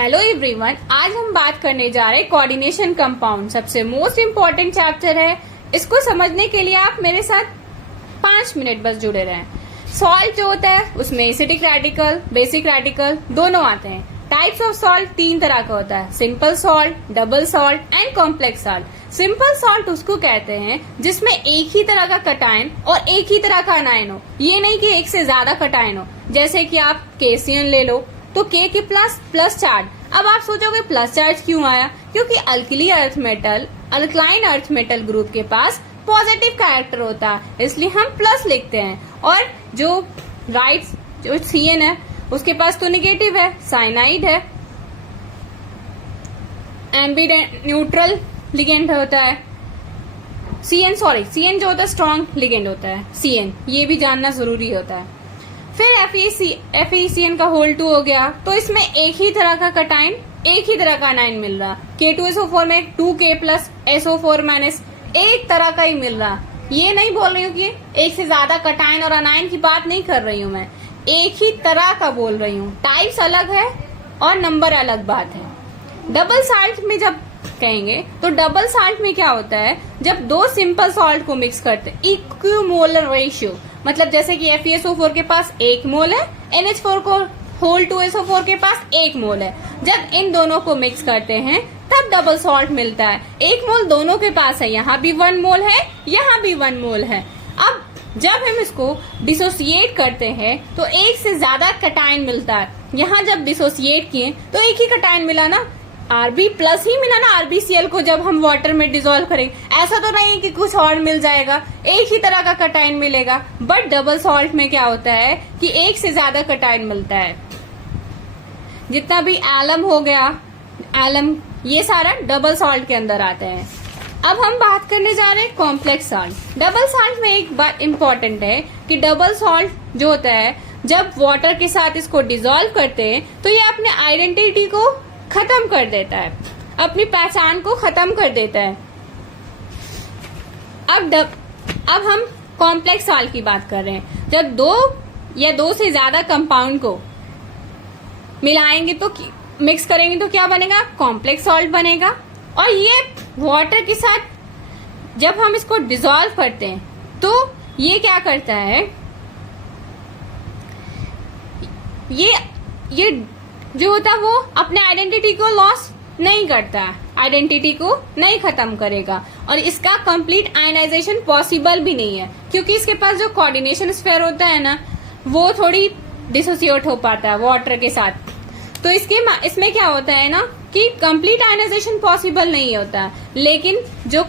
Hello everyone, आज हम बात करने जा रहे हैं कोऑर्डिनेशन कंपाउंड। सबसे मोस्ट इम्पोर्टेंट चैप्टर है। इसको समझने के लिए आप मेरे साथ 5 मिनट बस जुड़े रहें। सॉल्ट जो होता है उसमें एसिडिक रेडिकल, बेसिक रेडिकल दोनों आते हैं। टाइप्स ऑफ सॉल्ट 3 तरह का होता है, simple salt, double salt and complex salt. Simple salt उसको कहते हैं जिसमें एक ही तरह का कटायन और एक ही तरह का अनायन हो। ये नहीं कि एक से ज्यादा कटायन हो। जैसे कि आप केसियन ले लो तो के के प्लस चार्ज। अब आप सोचोगे प्लस चार्ज क्यों आया? क्योंकि अल्कलाइन अर्थ मेटल ग्रुप के पास पॉजिटिव कैरेक्टर होता है, इसलिए हम प्लस लिखते हैं। और जो CN है उसके पास तो निगेटिव है, साइनाइड है, एम्बिडेंट न्यूट्रल लिगेंड होता है। CN जो होता है स्ट्रॉन्ग लिगेंड होता है CN, ये भी जानना जरूरी होता है। फिर FeCN का होल 2 हो गया, तो इसमें एक ही तरह का कटाइन, एक ही तरह का अनाइन मिल रहा। K2SO4 में 2K प्लस SO4 माइनस एक तरह का ही मिल रहा। ये नहीं बोल रही हूँ कि एक से ज्यादा कटाइन और अनाइन की बात नहीं कर रही हूँ मैं, एक ही तरह का बोल रही हूँ। टाइप्स अलग है और नंबर अलग बात है। डबल साल्ट में जब कहेंगे तो डबल साल्ट में क्या होता है, जब दो सिंपल सॉल्ट को मिक्स करते हैं, इक्विमोलर रेशियो, मतलब जैसे कि FeSO4 के पास 1 मोल है, NH4 को होल 2SO4 के पास 1 मोल है। जब इन दोनों को मिक्स करते हैं तब डबल सॉल्ट मिलता है। 1 मोल दोनों के पास है, यहाँ भी 1 मोल है, यहाँ भी 1 मोल है। अब जब हम इसको डिसोसिएट करते हैं तो एक से ज्यादा कटायन मिलता है। यहाँ जब डिसोसिएट किए तो एक ही कटायन मिला ना, Rb प्लस ही मिला ना RbCl को जब हम वाटर में डिसॉल्व करेंगे। ऐसा तो नहीं कि कुछ और मिल जाएगा, एक ही तरह का कटायन मिलेगा। बट डबल सॉल्ट में क्या होता है कि एक से ज्यादा कटायन मिलता है। जितना भी एलम हो गया, एलम, ये सारा डबल सॉल्ट के अंदर आते हैं। अब हम बात करने जा रहे हैं कॉम्प्लेक्स सॉल्ट। डबल सॉल्ट में एक बात इम्पोर्टेंट है कि डबल सॉल्ट जो होता है जब वाटर के साथ इसको डिसॉल्व करते हैं तो ये अपने आइडेंटिटी को खत्म कर देता है, अपनी पहचान को खत्म कर देता है। अब हम कॉम्प्लेक्स सॉल्ट की बात कर रहे हैं। जब दो या दो से ज्यादा कंपाउंड को मिलाएंगे तो मिक्स करेंगे तो क्या बनेगा? कॉम्प्लेक्स सॉल्ट बनेगा। और ये वाटर के साथ जब हम इसको डिसॉल्व करते हैं तो ये क्या करता है, ये जो होता है वो अपने आइडेंटिटी को लॉस नहीं करता, आइडेंटिटी को नहीं खत्म करेगा। और इसका कंप्लीट आयनाइजेशन पॉसिबल भी नहीं है, क्योंकि इसके पास जो कोऑर्डिनेशन स्फीयर होता है ना, वो थोड़ी डिसोसिएट हो पाता है वाटर के साथ। तो इसमें क्या होता है ना कि कंप्लीट आयनाइजेशन पॉसिबल नहीं होता। लेकिन जो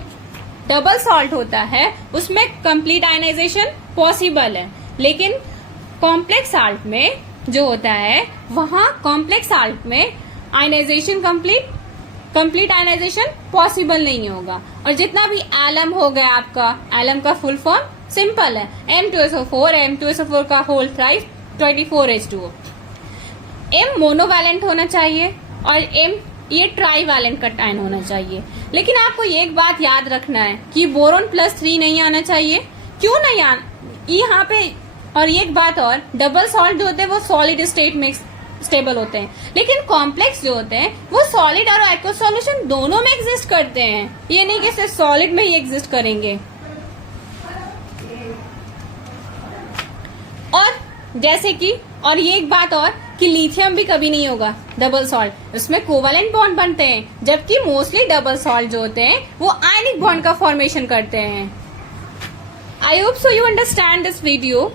डबल सॉल्ट होता है उसमें कंप्लीट आयनाइजेशन पॉसिबल है। लेकिन कॉम्प्लेक्स सॉल्ट में जो होता है, वहां कॉम्प्लेक्स सॉल्ट में आयनाइजेशन कंप्लीट आयनाइजेशन पॉसिबल नहीं होगा। और जितना भी एलम हो गया, आपका एलम का फुल फॉर्म सिंपल है M2SO4 का whole thrice 24H2O। M monovalent होना चाहिए और M ये ट्राईवैलेंट कटायन होना चाहिए। लेकिन आपको ये एक बात याद रखना है कि बोरोन +3 नहीं आना चाहिए। क्यों नहीं आना यहाँ पे? और एक बात और, डबल सॉल्ट जो होते हैं वो सॉलिड स्टेट में स्टेबल होते हैं, लेकिन कॉम्प्लेक्स जो होते हैं वो सॉलिड और एक्वस सॉल्यूशन दोनों में एग्जिस्ट करते हैं। ये नहीं कि सिर्फ सॉलिड में ही एग्जिस्ट करेंगे। और जैसे कि और ये एक बात और कि लिथियम भी कभी नहीं होगा डबल सॉल्ट, उसमें कोवैलेंट बॉन्ड बनते हैं, जबकि मोस्टली डबल सॉल्ट जो होते हैं वो आयनिक बॉन्ड का फॉर्मेशन करते हैं। I hope so you understand this video.